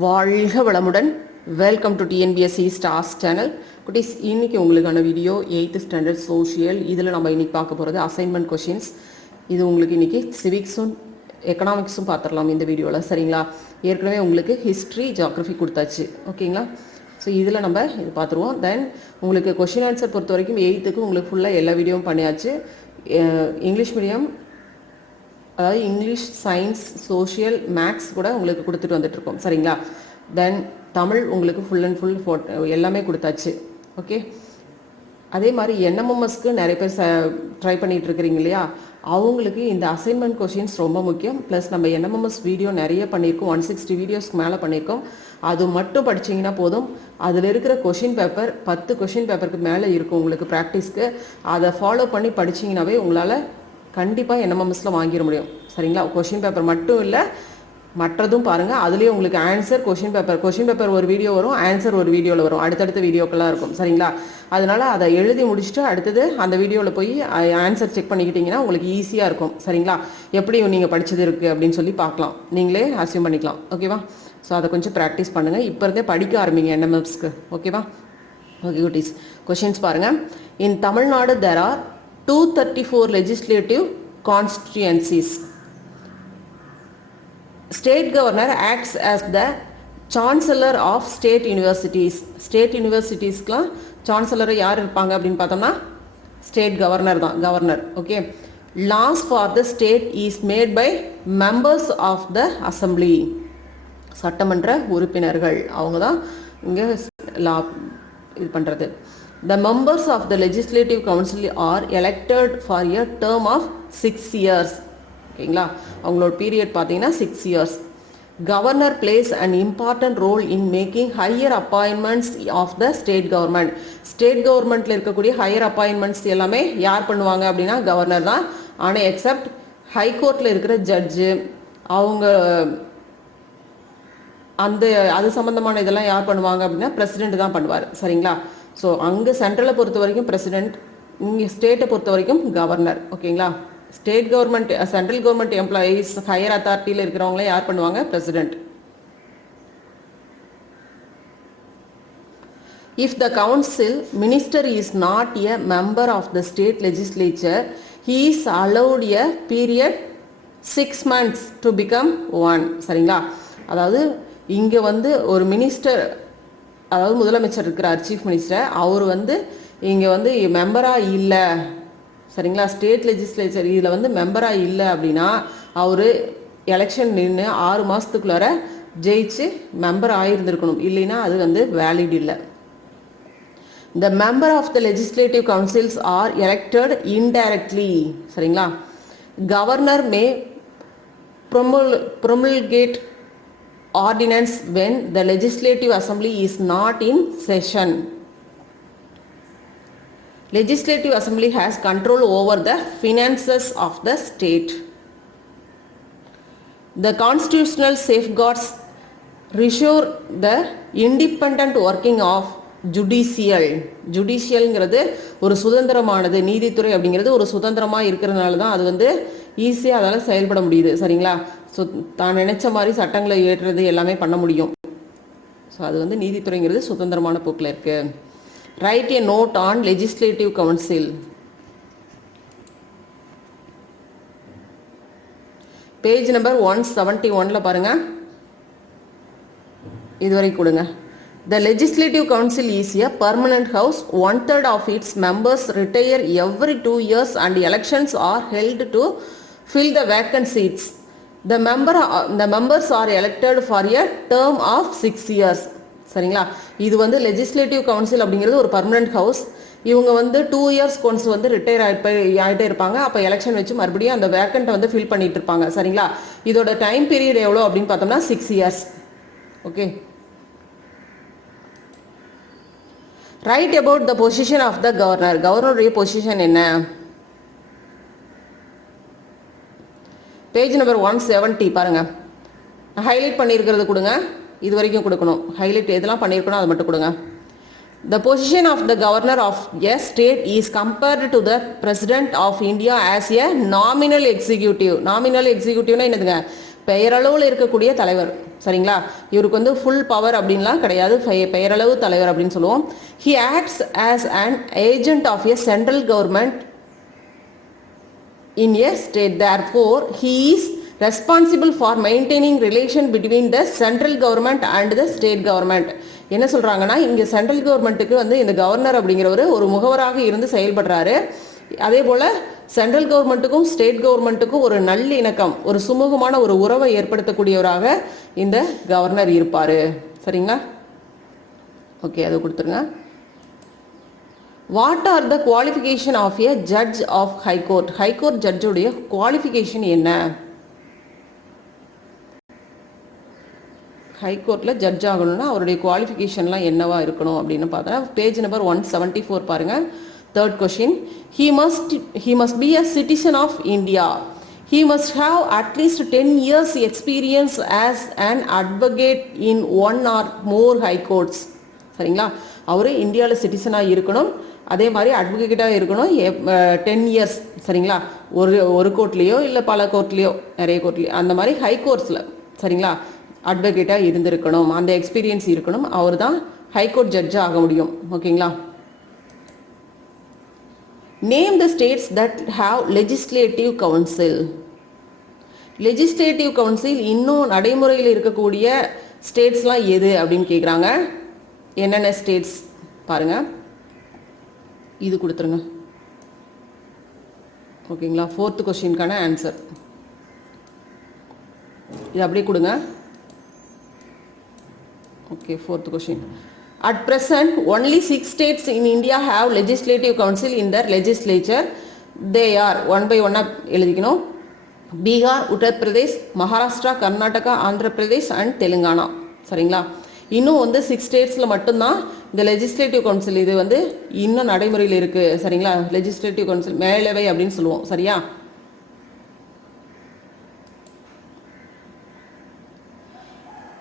வாழ்க வளமுடன். Welcome to TNPSC stars channel. குட்டீஸ், இன்னைக்கு உங்களுக்கான வீடியோ 8th ஸ்டாண்டர்ட் சோஷியல். இதில் நம்ம இன்னைக்கு பார்க்க போகிறது அசைன்மெண்ட் கொஷின்ஸ். இது உங்களுக்கு இன்னைக்கு சிவிக்ஸும் எக்கனாமிக்ஸும் பார்த்துடலாம் இந்த வீடியோவில். சரிங்களா? ஏற்கனவே உங்களுக்கு ஹிஸ்ட்ரி, ஜியாகிரஃபி கொடுத்தாச்சு. ஓகேங்களா? ஸோ இதில் நம்ம இது பார்த்துருவோம். தென் உங்களுக்கு கொஷின் ஆன்சர் பொறுத்த வரைக்கும் 8th உங்களுக்கு ஃபுல்லாக எல்லா வீடியோவும் பண்ணியாச்சு. இங்கிலீஷ் மீடியம், அதாவது இங்கிலீஷ், சயின்ஸ், சோஷியல், மேக்ஸ் கூட உங்களுக்கு கொடுத்துட்டு வந்துட்டுருக்கோம். சரிங்களா? தென் தமிழ் உங்களுக்கு ஃபுல் அண்ட் ஃபுல் எல்லாமே கொடுத்தாச்சு. ஓகே, அதே மாதிரி என்எம்எம்எஸ்க்கு நிறைய பேர் ட்ரை பண்ணிகிட்டு இருக்கிறீங்க இல்லையா? அவங்களுக்கு இந்த அசைன்மெண்ட் கொஷின்ஸ் ரொம்ப முக்கியம். ப்ளஸ் நம்ம என்எம்எம்எஸ் வீடியோ நிறைய பண்ணியிருக்கோம், 160 வீடியோஸ்க்கு மேலே பண்ணியிருக்கோம். அது மட்டும் படிச்சிங்கன்னா போதும். அதில் இருக்கிற கொஷின் பேப்பர் 10 கொஷின் பேப்பருக்கு மேலே இருக்கும் உங்களுக்கு ப்ராக்டிஸ்க்கு. அதை ஃபாலோ பண்ணி படிச்சிங்கனாவே உங்களால் கண்டிப்பாக என்எம்எம்எஸில் வாங்கிட முடியும். சரிங்களா? கொஷின் பேப்பர் மட்டும் இல்லை, மற்றதும் பாருங்கள். அதுலேயே உங்களுக்கு ஆன்சர், கொஷின் பேப்பர் ஒரு வீடியோ வரும், ஆன்சர் ஒரு வீடியோவில் வரும், அடுத்தடுத்த வீடியோக்கெல்லாம் இருக்கும். சரிங்களா? அதனால் அதை எழுதி முடிச்சுட்டு அடுத்தது அந்த வீடியோவில் போய் ஆன்சர் செக் பண்ணிக்கிட்டிங்கன்னா உங்களுக்கு ஈஸியாக இருக்கும். சரிங்களா? எப்படி நீங்கள் படித்தது இருக்குது அப்படின்னு சொல்லி பார்க்கலாம், நீங்களே அசியூம் பண்ணிக்கலாம். ஓகேவா? ஸோ அதை கொஞ்சம் ப்ராக்டிஸ் பண்ணுங்கள். இப்போ இருந்தே படிக்க ஆரம்பிங்க என்எம்எம்எஸ்க்கு. ஓகேவா? ஓகே குட்டீஸ், கொஷின்ஸ் பாருங்கள். இன் Tamil Nadu there are 234 legislative constituencies. State governor acts as the chancellor of state universities. State universitiesக்குலாம் சான்சலரை யார் இருப்பாங்க அப்படின்னு பார்த்தோம்னா ஸ்டேட் கவர்னர் தான், governor. Okay, laws for the state is made by members of the assembly. சட்டமன்ற உறுப்பினர்கள் அவங்க தான் இங்கே லா இது பண்ணுறது. The members of the Legislative Council are elected for a term of 6 years. ஓகேங்களா? அவங்களோட பீரியட் பார்த்தீங்கன்னா 6 years. Governor plays an important role in making higher appointments of the state government. State governmentல இருக்கக்கூடிய higher appointments எல்லாமே யார் பண்ணுவாங்க அப்படின்னா governor தான். ஆனால் எக்ஸப்ட் ஹைகோர்ட்டில் இருக்கிற ஜட்ஜு, அவங்க அந்த அது சம்மந்தமான இதெல்லாம் யார் பண்ணுவாங்க அப்படின்னா பிரசிடென்ட் தான் பண்ணுவார். சரிங்களா? ஸோ அங்கே சென்ட்ரலை பொறுத்த வரைக்கும் பிரசிடென்ட், இங்கே ஸ்டேட்டை பொறுத்த வரைக்கும் கவர்னர். ஓகேங்களா? State government, central government employees, higher அத்தாரிட்டியில் இருக்கிறவங்களே யார் பண்ணுவாங்க? President. If the council minister is not a member of the state legislature, he is allowed a period 6 months to become one. சரிங்களா? அதாவது இங்கே ஒரு மினிஸ்டர், அதாவது முதலமைச்சர் இருக்கிறார், சீஃப் மினிஸ்டர், அவர் இங்கே மெம்பராக இல்லை. சரிங்களா? ஸ்டேட் லெஜிஸ்லேச்சர் இதில் மெம்பராக இல்லை அப்படின்னா அவர் எலெக்ஷன் நின்று 6 மாதத்துக்குள்ளார ஜெயிச்சு மெம்பர் ஆகியிருந்திருக்கணும். இல்லைன்னா அது வேலிட் இல்லை. The member of the legislative councils are elected indirectly. சரிங்களா? Governor may promulgate ordinance when the legislative assembly is not in session. Legislative assembly has control over the finances of the state. The constitutional safeguards ensure the independent working of judicial. ஜுடிஷியல்ங்கிறது ஒரு சுதந்திரமானது, நீதித்துறை அப்படிங்கிறது ஒரு சுதந்திரமாக இருக்கிறதுனால தான் அது ஈஸியாக அதால் செயல்பட முடியுது. சரிங்களா? ஸோ தான் நினைச்ச மாதிரி சட்டங்களை ஏற்றுறது எல்லாமே பண்ண முடியும். ஸோ அது நீதித்துறைங்கிறது சுதந்திரமான போக்கில் இருக்கு. Write a note on legislative council. Page number 171 பாருங்க, இதுவரை கொடுங்க. The Legislative Council is a permanent house. 1/3 of its members retire every 2 years and elections are held to fill the vacant seats. The members are elected for a term of 6 years. சரிங்களா? இது legislative council அப்படிங்கிறது ஒரு permanent house. இவங்க 2 years once retire ஆகிட்டே இருப்பாங்க. அப்போ election வச்சு மறுபடியும் அந்த வேக்கண்ட்டை ஃபில் பண்ணிட்டு இருப்பாங்க. சரிங்களா? இதோட டைம் பீரியட் எவ்வளோ அப்படின்னு பார்த்தோம்னா 6 years. Okay, right about the position of the governor. கவர்னருடைய பொசிஷன் என்ன? பேஜ் நம்பர் 170 பாருங்க. ஹைலைட் பண்ணியிருக்கிறது கொடுங்க, இது வரைக்கும் கொடுக்கணும். ஹைலைட் எதெல்லாம் பண்ணியிருக்கணும் அது மட்டும் கொடுங்க. The position of the governor of a state is compared to the president of India as a nominal executive. Nominal executive என்னதுங்க? பெயரளவில் இருக்கக்கூடிய தலைவர். சரிங்களா. இவருக்கு வந்து ஃபுல் பவர் அப்படின்லாம் கிடையாது, பெயரளவு தலைவர் அப்படின்னு சொல்லுவோம். He acts as an agent of a central government in a state. Therefore, he is responsible for maintaining relation between the central government and the state government. என்ன சொல்றாங்கன்னா, இங்க சென்ட்ரல் கவர்மெண்ட்டுக்கு வந்து இந்த கவர்னர் அப்படிங்கிறவர் ஒரு முகவராக இருந்து செயல்படுறாரு. அதே போல சென்ட்ரல் கவர்மெண்ட்டுக்கும் ஸ்டேட் கவர்மெண்ட்டுக்கும் ஒரு நல்லிணக்கம், ஒரு சுமூகமான ஒரு உறவை ஏற்படுத்தக்கூடியவராக இந்த கவர்னர் இருப்பாரு. சரிங்களா. ஓகே, அதை கொடுத்துருங்க. What are the qualification of a judge of high court? High court ஜட்ஜுடைய குவாலிஃபிகேஷன் என்ன? ஹைகோர்ட்டில் ஜட்ஜ் ஆகணும்னா அவருடைய குவாலிஃபிகேஷன்லாம் என்னவா இருக்கணும் அப்படின்னு பார்த்தா பேஜ் நம்பர் 174 பாருங்க. Third question, he must be a citizen of India. He must have at least 10 years experience as an advocate in one or more high courts. சரிங்களா. அவர் இந்தியாவில் சிட்டிசனாக இருக்கணும், அதே மாதிரி அட்வொகேட்டாக இருக்கணும் 10 இயர்ஸ். சரிங்களா. ஒரு கோர்ட்லேயோ இல்லை பல கோர்ட்லேயோ, நிறைய கோர்ட்லேயோ, அந்த மாதிரி ஹை கோர்ட்ஸில் சரிங்களா அட்வொகேட்டாக இருந்திருக்கணும், அந்த எக்ஸ்பீரியன்ஸ் இருக்கணும். அவர் தான் ஹைகோர்ட் ஜட்ஜாக ஆக முடியும். ஓகேங்களா. Name the states that have legislative council. Legislative council இன்னும் நடைமுறையில் இருக்கக்கூடிய ஸ்டேட்ஸ்லாம் எது அப்படின்னு கேட்குறாங்க. என்னென்ன ஸ்டேட்ஸ் பாருங்க, இது கொடுத்துருங்க. ஓகேங்களா. ஃபோர்த் கொஸ்டினுக்கான ஆன்சர் இது அப்படியே கொடுங்க. Okay, fourth question. At present, only 6 states in India have legislative council in their legislature. They are one by one எழுதிக்கணும். பீகார், உத்தர் பிரதேஷ், மகாராஷ்டிரா, கர்நாடகா, ஆந்திர பிரதேஷ் அண்ட் தெலுங்கானா. சரிங்களா. இன்னும் வந்து 6 ஸ்டேட்ஸில் மட்டும்தான் இந்த லெஜிஸ்லேட்டிவ் கவுன்சில் இது வந்து இன்னும் நடைமுறையில் இருக்கு. சரிங்களா. லெஜிஸ்லேட்டிவ் கவுன்சில் மேலவை அப்படின்னு சொல்லுவோம். சரியா.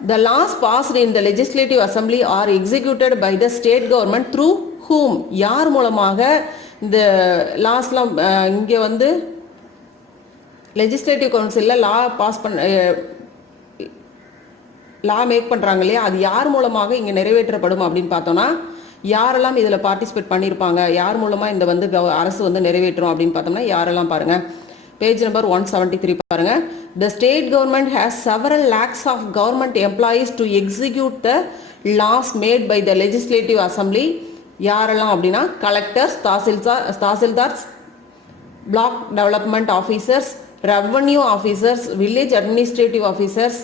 The laws passed in the legislative assembly are executed by the state government through whom? யார் மூலமாக இந்த லாஸ்லாம் இங்கே வந்து லெஜிஸ்லேட்டிவ் கவுன்சிலில் லா மேக் பண்ணுறாங்க இல்லையா, அது யார் மூலமாக இங்கே நிறைவேற்றப்படும் அப்படின்னு பார்த்தோன்னா, யாரெல்லாம் இதில் பார்ட்டிசிபேட் பண்ணியிருப்பாங்க, யார் மூலமாக இந்த வந்து அரசு வந்து நிறைவேற்றும் அப்படின்னு பார்த்தோம்னா யாரெல்லாம் பாருங்க. பேஜ் நம்பர் 173 பாருங்க. The state government has several lakhs of government employees to execute the laws made by the legislative assembly. யாரெல்லாம் அப்படின்னா collectors, tahsildars, black development officers, revenue officers, village administrative officers,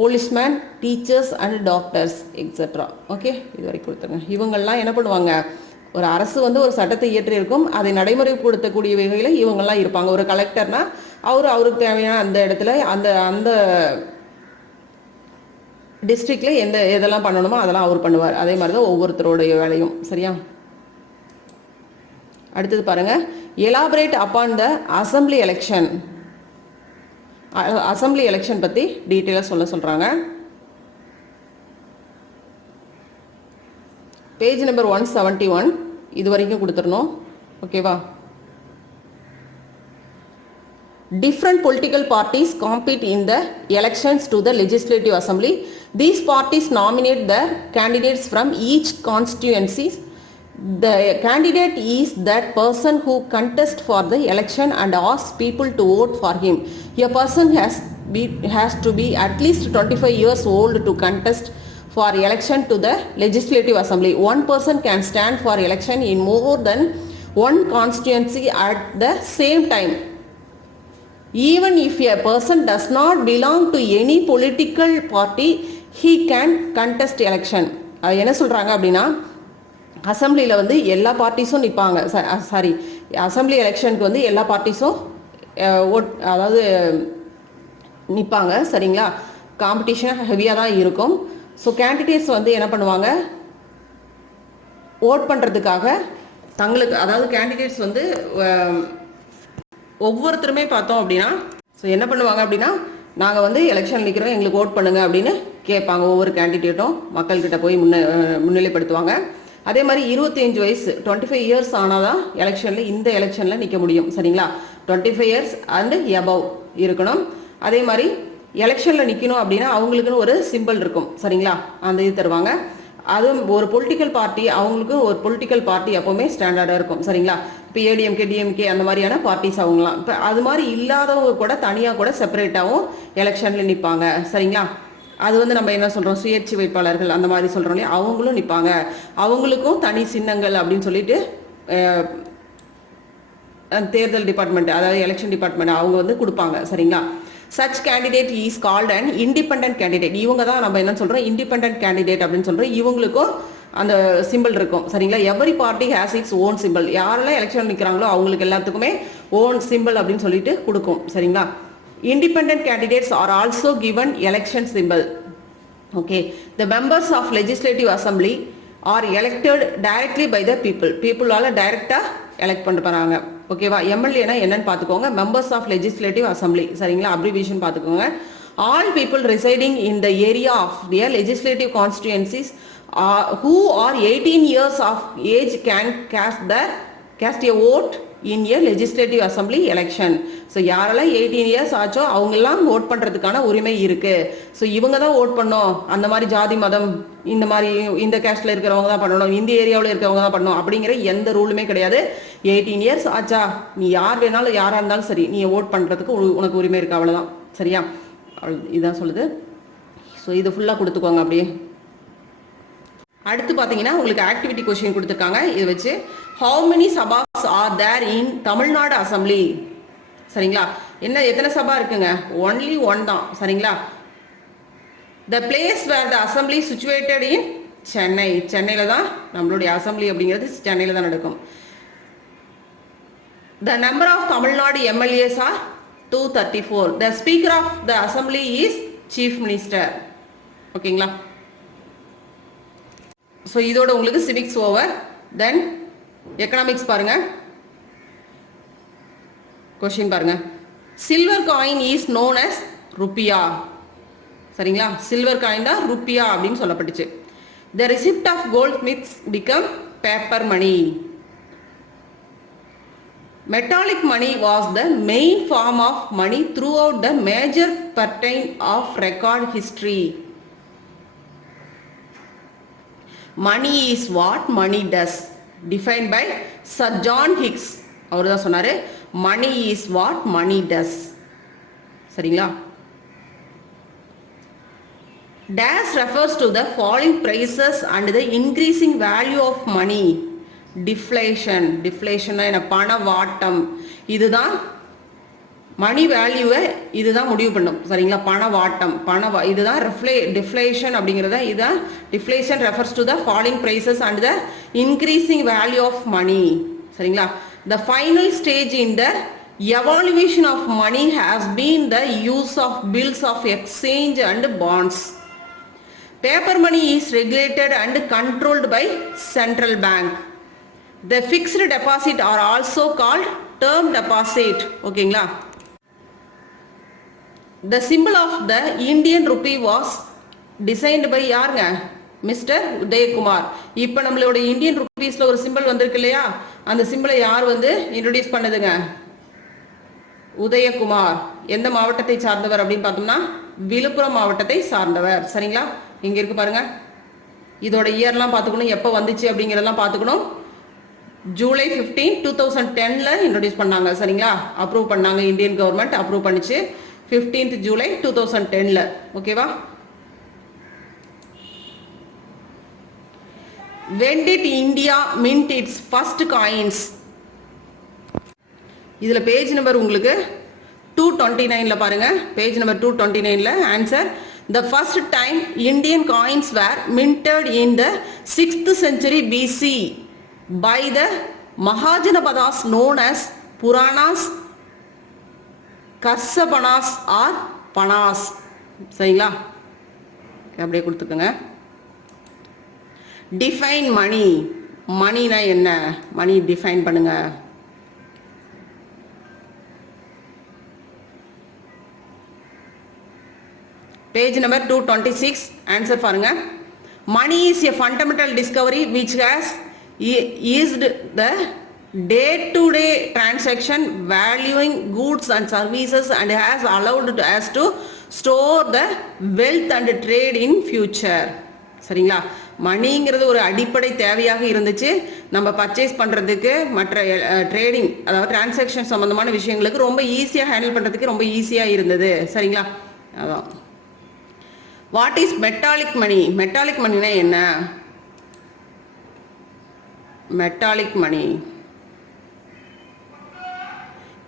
policeman, teachers and doctors etcetera. Okay, இது வரைக்கும் கொடுத்துருங்க. இவங்கெல்லாம் என்ன பண்ணுவாங்க, ஒரு அரசு வந்து ஒரு சட்டத்தை இயற்றி இருக்கும், அதை நடைமுறைப்படுத்தக்கூடிய வகையில் இவங்கெல்லாம் இருப்பாங்க. ஒரு கலெக்டர்னா அவருக்கு தேவையான அந்த இடத்துல அந்த டிஸ்ட்ரிக்ட்ல எதெல்லாம் பண்ணணுமோ அதெல்லாம் அவர் பண்ணுவார். அதே மாதிரி தான் ஒவ்வொருத்தருடைய வேலையும். சரியா. அடுத்தது பாருங்க. எலாபரேட் அப்பான் த அசம்பிளி எலெக்ஷன். அசம்பிளி எலெக்ஷன் பற்றி டீட்டெயிலாக சொல்கிறாங்க. பேஜ் நம்பர் 171 இது வரைக்கும் கொடுத்துடணும். ஓகேவா. Different political parties compete in the elections to the legislative assembly. These parties nominate the candidates from each constituency. The candidate is that person who contests for the election and asks people to vote for him. A person has to be at least 25 years old to contest for election to the legislative assembly. One person can stand for election in more than one constituency at the same time. Even if a person does not belong to any political party, he can contest election. அது என்ன சொல்றாங்க அப்படின்னா, அசம்பிளியில் வந்து எல்லா பார்ட்டிஸும் நிற்பாங்க. Sorry, assembly எலெக்ஷனுக்கு வந்து எல்லா பார்ட்டிஸும் அதாவது நிற்பாங்க. சரிங்களா. காம்படிஷன் ஹெவியாக தான் இருக்கும். ஸோ கேண்டிடேட்ஸ் வந்து என்ன பண்ணுவாங்க, ஓட் பண்ணுறதுக்காக தங்களுக்கு, அதாவது கேண்டிடேட்ஸ் வந்து ஒவ்வொருத்தருமே பார்த்தோம் அப்படின்னா ஸோ என்ன பண்ணுவாங்க அப்படின்னா, நாங்கள் வந்து எலெக்ஷன் நிற்கிறோம், எங்களுக்கு ஓட் பண்ணுங்க அப்படின்னு கேட்பாங்க. ஒவ்வொரு கேண்டிடேட்டும் மக்கள்கிட்ட போய் முன்னிலைப்படுத்துவாங்க. அதே மாதிரி 25 வயசு 25 இயர்ஸ் ஆனால் தான் எலெக்ஷனில் இந்த எலெக்ஷனில் நிற்க முடியும். சரிங்களா. 25 இயர்ஸ் அண்ட் எபவ் இருக்கணும். அதே மாதிரி எலெக்ஷனில் நிற்கணும் அப்படின்னா அவங்களுக்குன்னு ஒரு சிம்பிள் இருக்கும் சரிங்களா, அந்த இது தருவாங்க. அதுவும் ஒரு பொலிட்டிக்கல் பார்ட்டி, அவங்களுக்கு ஒரு பொலிட்டிக்கல் பார்ட்டி எப்போவுமே ஸ்டாண்டர்டாக இருக்கும் சரிங்களா. இப்போ ஏடிஎம்கே டிஎம்கே அந்த மாதிரியான பார்ட்டிஸ் அவங்களாம். இப்போ அது மாதிரி இல்லாதவங்க கூட தனியாக கூட செப்பரேட்டாகவும் எலெக்ஷனில் நிற்பாங்க சரிங்களா. அது வந்து நம்ம என்ன சொல்கிறோம், சுயேட்சை வேட்பாளர்கள் அந்த மாதிரி சொல்கிறோம் இல்லையா, அவங்களும் நிற்பாங்க. அவங்களுக்கும் தனி சின்னங்கள் அப்படின்னு சொல்லிட்டு தேர்தல் டிபார்ட்மெண்ட், அதாவது எலெக்ஷன் டிபார்ட்மெண்ட் அவங்க வந்து கொடுப்பாங்க சரிங்களா. Such candidate is called and independent candidate. இவங்க தான் நம்ம என்ன சொல்கிறோம், இண்டிபெண்டன்ட் கேண்டிடேட் அப்படின்னு சொல்கிறோம். இவங்களுக்கும் அந்த சிம்பிள் இருக்கும் சரிங்களா. Every party has its own simple. யாரெல்லாம் எலெக்ஷன் நிற்கிறாங்களோ அவங்களுக்கு எல்லாத்துக்குமே ஓன் சிம்பிள் அப்படின்னு சொல்லிட்டு கொடுக்கும் சரிங்களா. Independent candidates are also given election symbol. Okay, the members of legislative assembly are elected directly by the people. People ஆல டைரக்டா எலெக்ட் பண்றாங்க. ஓகேவா. எம்எல்ஏனா என்னன்னு பாத்துக்கோங்க, members of legislative assembly சரிங்களா, அப்ரிவியேஷன் பாத்துக்கோங்க. All people residing in the area of their legislative constituencies who are 18 years of age can cast a vote in a legislative assembly election. So யாரெல்லாம் 18 years ஆச்சோ அவங்கெல்லாம் vote பண்ணுறதுக்கான உரிமை இருக்கு. So இவங்க தான் ஓட் பண்ணோம், அந்த மாதிரி ஜாதி மதம் இந்த மாதிரி இந்த கேஸ்டில் இருக்கிறவங்க தான் பண்ணணும், இந்த ஏரியாவில் இருக்கிறவங்க தான் பண்ணணும் அப்படிங்கிற எந்த ரூலுமே கிடையாது. 18 இயர்ஸ் ஆச்சா நீ யார் வேணாலும் யாராக இருந்தாலும் சரி நீ ஓட் பண்ணுறதுக்கு உனக்கு உரிமை இருக்கு, அவ்வளோதான் சரியா. இதுதான் சொல்லுது. ஸோ இது ஃபுல்லாக கொடுத்துக்கோங்க அப்படியே. அடுத்து பார்த்தீங்கன்னா உங்களுக்கு ஆக்டிவிட்டி கொஸ்டின் கொடுத்துருக்காங்க. இதை வச்சு ஹவு மெனி சபாஸ் are there in Tamil Nadu assembly சரிங்களா. என்ன எத்தனை சபா இருக்குங்க, ஒன்லி ஒன் தான் சரிங்களா. The place where the assembly situated in Chennai. சென்னையில் தான் நம்மளுடைய அசம்பிளி அப்படிங்கிறது சென்னையில் தான் நடக்கும். The number of Tamil Nadu MLAs are 234. The speaker of the assembly is chief minister. ஓகேங்களா. ஸோ இதோட உங்களுக்கு சிவிக்ஸ் ஓவர். தென் எக்கனாமிக்ஸ் பாருங்க. கொஸ்டின் பாருங்க. Silver coin is known as rupiya சரிங்களா. சில்வர் காயின் தான் ருப்பியா அப்படின்னு சொல்லப்பட்டுச்சு. The receipt of goldsmiths become paper money. Metallic money was the main form of money throughout the major portion of record history. Money is what money does. Defined by Sir John Hicks. அவர் தான் சொன்னாரு money is what money does. சரிங்களா. Dash refers to the falling prices and the increasing value of money. Deflation. Deflation என்ன, பணவாட்டம். இதுதான் மணி வேல்யூவை இதுதான் முடிவு பண்ணும் சரிங்களா. பணவாட்டம் இதுதான் டிஃப்ளேஷன் அப்படிங்கிறத. இதுதான் deflation refers to the falling prices and the increasing value of money சரிங்களா. The final stage in the evaluation of money has been the use of bills of exchange and bonds. Paper money is regulated and controlled by central bank. The fixed deposit are also called term deposit. ஓகேங்களா. The symbol of the Indian rupee was designed by யாருங்க, mister Udhayakumar. இப்போ நம்மளோட Indian ருபீஸ்ல ஒரு simple வந்திருக்கு இல்லையா, அந்த சிம்பிளை யார் வந்து இன்ட்ரோடியூஸ் பண்ணதுங்க, உதயகுமார். எந்த மாவட்டத்தை சார்ந்தவர் அப்படின்னு பார்த்தோம்னா விழுப்புரம் மாவட்டத்தை சார்ந்தவர் சரிங்களா. இங்க இருக்கு பாருங்க. இதோட இயர்லாம் பார்த்துக்கணும், எப்போ வந்துச்சு அப்படிங்கிறதெல்லாம் பார்த்துக்கணும். ஜூலை 15, 2010 இன்ட்ரோடியூஸ் பண்ணாங்க சரிங்களா. அப்ரூவ் பண்ணாங்க, இந்தியன் கவர்மெண்ட் அப்ரூவ் பண்ணிச்சு 15th ஜூலை 2010. ஓகேவா. When did India mint its first coins? இதுல பேஜ் நம்பர் உங்களுக்கு 229 பாருங்க. Page number 229 answer. The first time Indian coins were minted in the 6th century BC by the Mahajanapadas known as Puranas, karshapanas or panas சரிங்களா. அப்படியே கொடுத்துக்கோங்க. Define money. மணினா என்ன, money define பண்ணுங்க. Page number 226 answer பாருங்க. Money is a fundamental discovery which has eased the day-to-day transaction valuing goods and services and has allowed us to store the wealth and trade in future. சரிங்களா? மணிங்கிறது ஒரு அடிப்படை தேவையாக இருந்துச்சு. நம்ம purchase பண்ணுறதுக்கு மற்ற trading அதாவது டிரான்சாக்ஷன் சம்மந்தமான விஷயங்களுக்கு ரொம்ப ஈஸியாக ஹேண்டில் பண்ணுறதுக்கு ரொம்ப ஈஸியாக இருந்தது. சரிங்களா? அதான். What is metallic money? Metallic மணினா என்ன? மெட்டாலிக் மணி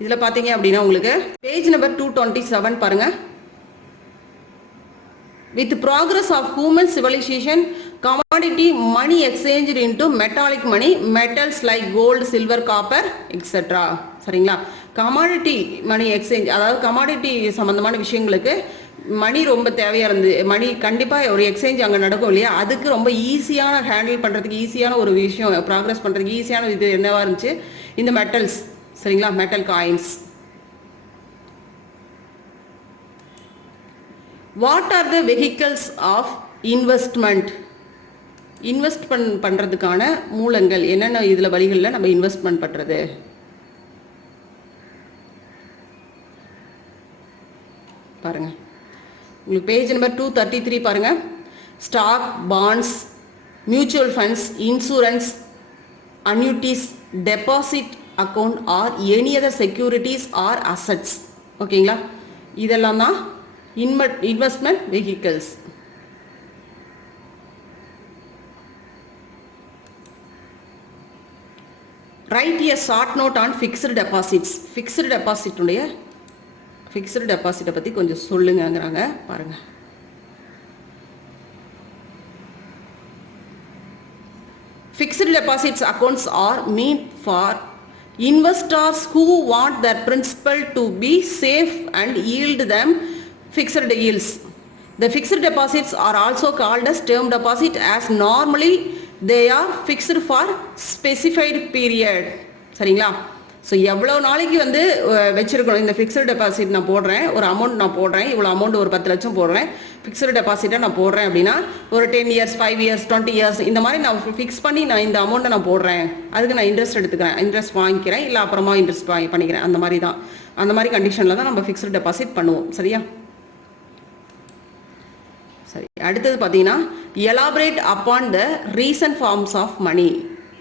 இதில் பார்த்தீங்க அப்படின்னா உங்களுக்கு பேஜ் நம்பர் 227 பாருங்க. With progress of human civilization, commodity money exchanged into metallic money, metals like gold, silver, copper, etc. சரிங்களா? கமாடிட்டி மணி எக்ஸ்சேஞ்ச் அதாவது கமாடிட்டி சம்பந்தமான விஷயங்களுக்கு மணி ரொம்ப தேவையாக இருந்தது. மணி கண்டிப்பாக ஒரு எக்ஸ்சேஞ்ச் அங்கே நடக்கும் இல்லையா? அதுக்கு ரொம்ப ஈஸியான ஹேண்டில் பண்ணுறதுக்கு ஈஸியான ஒரு விஷயம், ப்ராக்ரஸ் பண்ணுறதுக்கு ஈஸியான இது என்னவா இருந்துச்சு? இந்த மெட்டல்ஸ். சரிங்களா? Metal coins. What are the vehicles of investment? Invest பண்ணுறதுக்கான மூலங்கள் என்னென்ன? இதில் வழிகளில் நம்ம இன்வெஸ்ட்மெண்ட் பண்ணுறது பாருங்க. உங்களுக்கு பேஜ் நம்பர் 233 பாருங்க. Stock, bonds, mutual funds, insurance, annuities, deposit account or any other securities or assets. ஓகேங்களா? இதெல்லாம் தான் investment vehicles. Write a short note on fixed deposits. Fixed டெபாசிட்டை பற்றி கொஞ்சம் சொல்லுங்கிறாங்க பாருங்க. Fixed deposits accounts are meant for investors who want their principal to be safe and yield them fixed yields. The fixed deposits are also called as term deposit as normally they are fixed for specified period. சரிங்களா? So எவ்வளோ நாளைக்கு வந்து வச்சுருக்கணும் இந்த fixed deposit நான் போடுறேன், ஒரு amount நான் போடுறேன், இவ்வளோ அமௌண்ட் ஒரு 10 லட்சம் போடுறேன், ஃபிக்ஸ்டு டெபாசிட்டாக நான் போடுறேன் அப்படின்னா ஒரு 10 இயர்ஸ், 5 இயர்ஸ், 20 இயர்ஸ் இந்த மாதிரி நான் ஃபிக்ஸ் பண்ணி நான் இந்த அமௌண்ட்டை நான் போடுறேன், அதுக்கு நான் இன்ட்ரெஸ்ட் எடுத்துக்கிறேன், இன்ட்ரெஸ்ட் வாங்கிக்கிறேன், இல்லை அப்புறமா இன்ட்ரெஸ்ட் பண்ணிக்கிறேன். அந்த மாதிரி தான், அந்த மாதிரி கண்டிஷனில் தான் நம்ம ஃபிக்ஸ்டு டெபாசிட் பண்ணுவோம். சரியா? சரி, அடுத்தது பார்த்தீங்கன்னா elaborate upon the recent forms of money.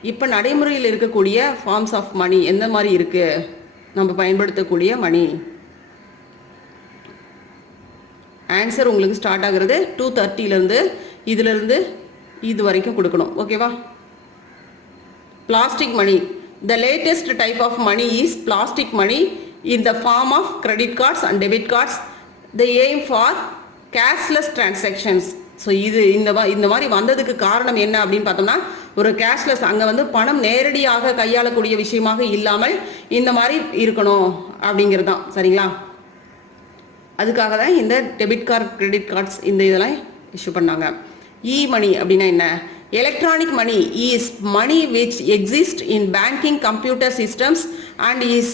இப்போ நடைமுறையில் இருக்கக்கூடிய ஃபார்ம்ஸ் ஆஃப் மணி எந்த மாதிரி இருக்கு நம்ம பயன்படுத்தக்கூடிய மணி? ஆன்சர் உங்களுக்கு ஸ்டார்ட் ஆகுறது 230லேருந்து இதிலிருந்து இது வரைக்கும் கொடுக்கணும். ஓகேவா? Plastic money. The latest type of money is plastic money in the form of credit cards and debit cards. The aim for cashless transactions. So இந்த மாதிரி வந்ததுக்கு காரணம் என்ன அப்படின்னு பார்த்தோம்னா ஒரு கேஷ்லெஸ், அங்கே வந்து பணம் நேரடியாக கையாளக்கூடிய விஷயமாக இல்லாமல் இந்த மாதிரி இருக்கணும் அப்படிங்கிறது தான். சரிங்களா? அதுக்காக தான் இந்த டெபிட் கார்டு, கிரெடிட் கார்ட்ஸ் இந்த இதெல்லாம் இஷ்யூ பண்ணாங்க. இ மணி அப்படின்னா என்ன? Electronic money is money which exist in banking computer systems and is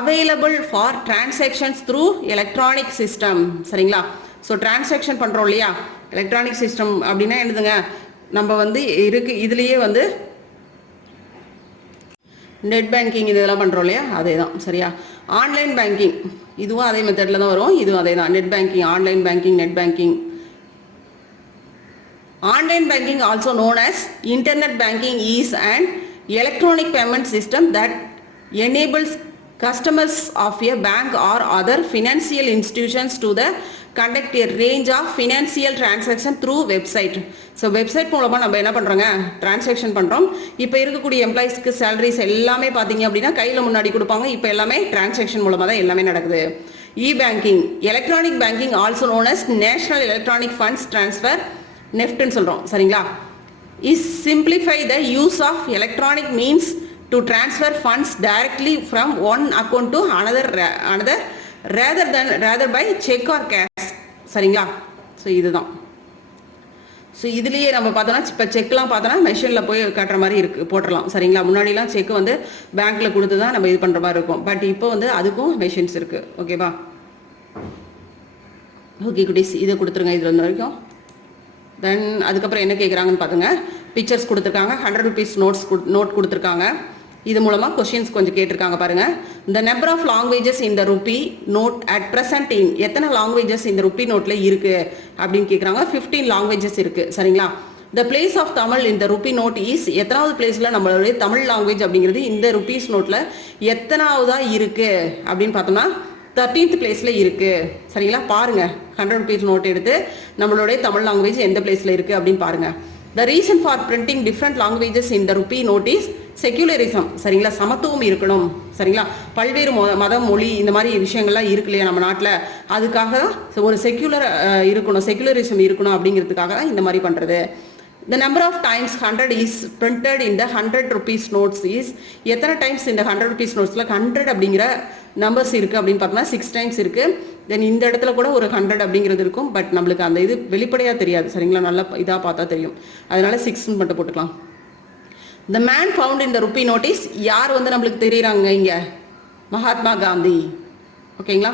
available for transactions through electronic system. சரிங்களா? ஸோ டிரான்சாக்ஷன் பண்ணுறோம் இல்லையா, எலக்ட்ரானிக் சிஸ்டம் அப்படின்னா என்னதுங்க? நம்ம வந்து இதுலேயே வந்து நெட் பேங்கிங் இதெல்லாம் பண்ணுறோம் இல்லையா, அதே தான். சரியா? ஆன்லைன் பேங்கிங் இதுவும் அதே மெத்தடில் தான் வரும். இதுவும் அதே தான். Net banking, online banking, net banking. Online banking also known as internet banking is an electronic payment system that enables customers of a bank or other financial institutions to conduct a range of financial transaction through website. So website மூலமாக நம்ம என்ன பண்ணுறோங்க? Transaction பண்ணுறோம். இப்போ இருக்கக்கூடிய எம்ப்ளாயிஸ்க்கு salaries எல்லாமே பார்த்தீங்க அப்படின்னா கையில் முன்னாடி கொடுப்பாங்க. இப்போ எல்லாமே டிரான்சாக்ஷன் மூலமாக தான் எல்லாமே நடக்குது. E banking, electronic banking also known as national electronic funds transfer, நெஃப்ட்னு சொல்கிறோம். சரிங்களா? Is simplify the use of electronic means to transfer funds directly from one account to another rather by check or cash. சரிங்களா? So இதுதான். So இதுலேயே நம்ம பார்த்தோன்னா இப்போ செக்லாம் பார்த்தோன்னா மெஷினில் போய் கட்டுற மாதிரி போட்டுடலாம். சரிங்களா? முன்னாடிலாம் செக் வந்து பேங்க்கில் கொடுத்து தான் நம்ம இது பண்ணுற மாதிரி இருக்கும். பட் இப்போ வந்து அதுக்கும் மெஷின்ஸ் இருக்குது. ஓகேவா? ஓகே குட்டீஸ், இதை கொடுத்துருங்க இதில் வந்து வரைக்கும். தென் அதுக்கப்புறம் என்ன கேட்குறாங்கன்னு பார்த்துங்க. பிக்சர்ஸ் கொடுத்துருக்காங்க, 100 rupees நோட் கொடுத்துருக்காங்க. இது மூலமா கொஸ்டின்ஸ் கொஞ்சம் கேட்டிருக்காங்க பாருங்க. the number of languages in the rupee note at present in எத்தனை லாங்குவேஜஸ் இந்த ருப்பி நோட்ல இருக்கு அப்படின்னு கேக்குறாங்க. 15 லாங்குவேஜஸ் இருக்கு சரிங்களா. the place of Tamil in the rupee note is எத்தனாவது பிளேஸ்ல நம்மளுடைய தமிழ் லாங்குவேஜ் அப்படிங்கிறது இந்த ருபீஸ் நோட்ல எத்தனாவதா இருக்கு அப்படின்னு பார்த்தோம்னா 13th பிளேஸ்ல இருக்கு சரிங்களா. பாருங்க 100 rupees நோட் எடுத்து நம்மளுடைய தமிழ் லாங்குவேஜ் எந்த பிளேஸ்ல இருக்கு அப்படின்னு பாருங்க. the reason for printing different languages in the rupee note is secularism சரிங்களா. சமத்துவம் இருக்கணும் சரிங்களா. பல்வேறு மதம் மொழி இந்த மாதிரி விஷயங்கள்லாம் இருக்கு இல்லையா நம்ம நாட்டில், அதுக்காக தான் ஒரு செக்யூலர் இருக்கணும், செக்யூலரிசம் இருக்கணும் அப்படிங்கிறதுக்காக தான் இந்த மாதிரி பண்றது. the number of times 100 is printed in the 100 rupees notes is எத்தனை டைம்ஸ் இந்த 100 rupees நோட்ஸ்ல 100 அப்படிங்கிற நம்பர்ஸ் இருக்கு அப்படின்னு பார்த்தோம்னா 6 டைம்ஸ் இருக்கு. தென் இந்த இடத்துல கூட ஒரு 100 அப்படிங்கிறது இருக்கும். பட் நம்மளுக்கு அந்த இது வெளிப்படையா தெரியாது சரிங்களா, நல்லா இதா பார்த்தா தெரியும், அதனால 6 மட்டும் போட்டுக்கலாம். the man found in the rupee note is யார் வந்து நம்மளுக்கு தெரியுறாங்க இங்க, மகாத்மா காந்தி ஓகேங்களா.